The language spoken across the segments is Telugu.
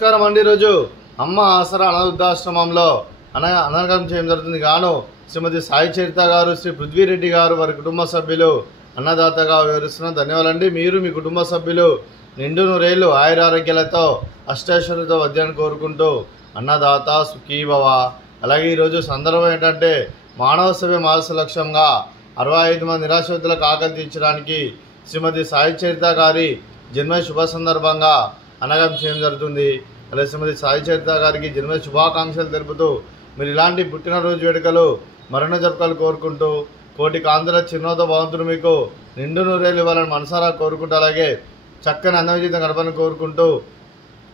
నమస్కారం అండి। రోజు అమ్మ ఆసరా అనాథాశ్రమంలో అన్నదానం చేయడం జరుగుతుంది గాను శ్రీమతి సాయి చరిత గారు, శ్రీ పృథ్వీరెడ్డి గారు వారి కుటుంబ సభ్యులు అన్నదాతగా వివరిస్తున్న ధన్యవాదాలండి। మీరు మీ కుటుంబ సభ్యులు నిండు నూరేళ్లు ఆయురారోగ్యాలతో అష్టైశ్వర్యాలతో వద్దని కోరుకుంటూ అన్నదాత సుఖీభవ। అలాగే ఈరోజు సందర్భం ఏంటంటే మానవ సేవ మాస లక్ష్యంగా 65 మంది నిరాశ్రితులకు ఆకలి తీర్చడానికి శ్రీమతి సాయి చరిత గారి జన్మ శుభ సందర్భంగా అన్నదానం చేయడం జరుగుతుంది। అలాగే శ్రీమతి సాయి చరిత గారికి జన్మ శుభాకాంక్షలు తెలుపుతూ మీరు ఇలాంటి పుట్టినరోజు వేడుకలు మరణ జరుపుకలు కోరుకుంటూ కోటి కాంతుల చిరునవ్వుతో భగవంతుడు మీకు నిండు నూరేళ్ళు ఇవ్వాలని మనసారా కోరుకుంటూ అలాగే చక్కని అందవిజీతం గడపని కోరుకుంటూ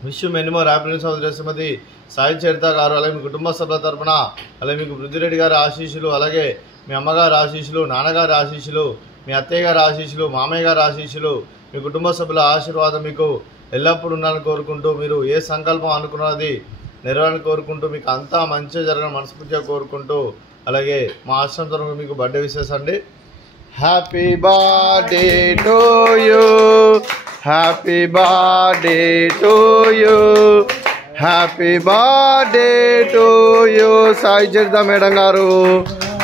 wish many more happiness of Shrimati Sai Charitha garu అలాగే మీ కుటుంబ సభ్యుల తరపున అలాగే మీకు పృథ్వీరెడ్డి గారి ఆశీస్సులు, అలాగే మీ అమ్మగారి ఆశీస్సులు, నాన్నగారి ఆశీస్సులు, మీ అత్తయ్య గారి ఆశీస్సులు, మామయ్య గారి ఆశీస్సులు, మీ కుటుంబ సభ్యుల ఆశీర్వాదం మీకు ఎల్లప్పుడూ ఉండాలని కోరుకుంటూ మీరు ఏ సంకల్పం అనుకున్నది నెరవేరాలని కోరుకుంటూ మీకు అంతా మంచిగా జరగాలని మనస్ఫూర్తిగా కోరుకుంటూ అలాగే మా ఆశ్రమం తరపున మీకు బర్త్డే విషెస్ అండి। Happy birthday to you, happy birthday to you, happy birthday to you Sai Charitha madam garu,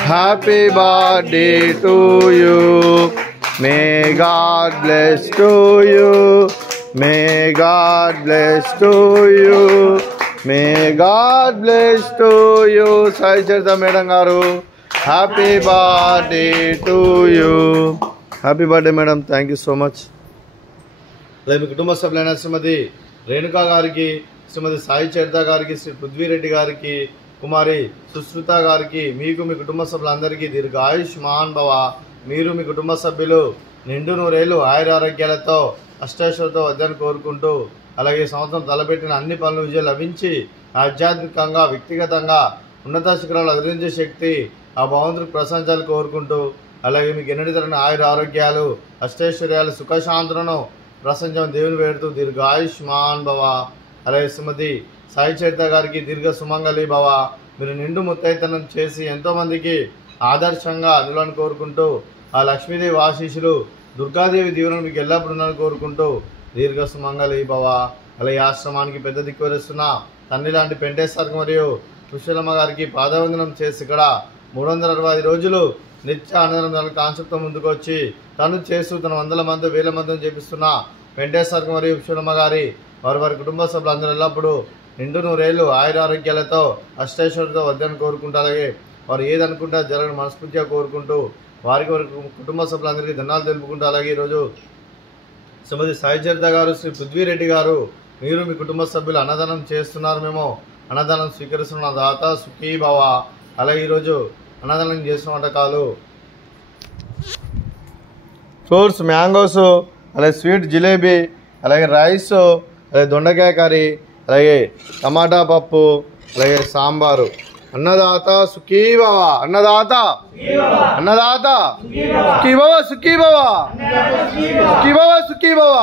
happy birthday to you, may God bless to you, may God bless to you, may God bless to you Sai Charitha madam garu, happy birthday to you. Happy birthday madam, thank you so much. అలాగే మీ కుటుంబ సభ్యులైన శ్రీమతి రేణుకా గారికి, శ్రీమతి సాయి చరిత గారికి, శ్రీ పృథ్వీరెడ్డి గారికి, కుమారి సుశ్రుత గారికి, మీకు మీ కుటుంబ సభ్యులందరికీ దీర్ఘాయుష్మాన్ భవ। మీరు మీ కుటుంబ సభ్యులు నిండు నూరేళ్లు ఆయురారోగ్యాలతో అష్టైశ్వర్యాలతో వద్దని కోరుకుంటూ అలాగే సంవత్సరం తలపెట్టిన అన్ని పనులు విజయం లభించి ఆధ్యాత్మికంగా వ్యక్తిగతంగా ఉన్నత శిఖరాలు అధిరించే శక్తి ఆ భగవంతుడికి ప్రశంసాలు కోరుకుంటూ అలాగే మీకు ఎన్నటి తరని ఆయుర ఆరోగ్యాలు అష్టైశ్వర్యాలు సుఖశాంతులను ప్రశంసం దేవుని వేడుతూ దీర్ఘాయుష్మాన్ భవ। అలాగే శ్రీమతి సాయి చరిత గారికి దీర్ఘ సుమంగళి భవ। మీరు నిండు ముత్తైతనం చేసి ఎంతోమందికి ఆదర్శంగా నిలవని కోరుకుంటూ ఆ లక్ష్మీదేవి ఆశీస్సులు దుర్గాదేవి దీవెనలు మీకు ఎల్లప్పుడూ ఉండాలని కోరుకుంటూ దీర్ఘ సుమంగళి భవ। అలాగే ఆశ్రమానికి పెద్ద దిక్కువరిస్తున్న తండ్రి లాంటి పెంటేశ్వర్ మరియు సుశీలమ్మ గారికి పాదవందనం చేసి ఇక్కడ 365 రోజులు నిత్య అన్నదానం కాన్సెప్ట్తో ముందుకు వచ్చి తను చేస్తూ తన వందల మంది వేల మందిని చేపిస్తున్న వెంకటేశ్వర్ మరియు సుశీలమ్మ గారి వారి కుటుంబ సభ్యులందరూ ఎల్లప్పుడూ నిండు నూరేళ్లు ఆయురారోగ్యాలతో అష్టైశ్వర్యంతో వద్దని కోరుకుంటూ అలాగే వారు ఏదనుకుంటా జరగని మనస్ఫూర్తిగా కోరుకుంటూ వారి కుటుంబ సభ్యులందరికీ ధన్యవాదాలు తెలుపుకుంటూ అలాగే ఈరోజు శ్రీమతి సాయి చరిత గారు, శ్రీ పృథ్వీరెడ్డి గారు, మీరు మీ కుటుంబ సభ్యులు అన్నదానం చేస్తున్నారు, మేము అన్నదానం స్వీకరిస్తున్న దాత సుఖీభవ। అలాగే ఈరోజు అన్నదానం చేసిన వంటకాలు ఫ్రూట్స్ మ్యాంగోస్, అలాగే స్వీట్ జిలేబీ, అలాగే రైస్, అలాగే దొండకాయ కర్రీ, అలాగే టమాటా పప్పు, అలాగే సాంబారు। అన్నదాత సుఖీభవ, అన్నదాత అన్నదాత సుఖీభవ, సుఖీభవ, సుఖీభవ, సుఖీభవ।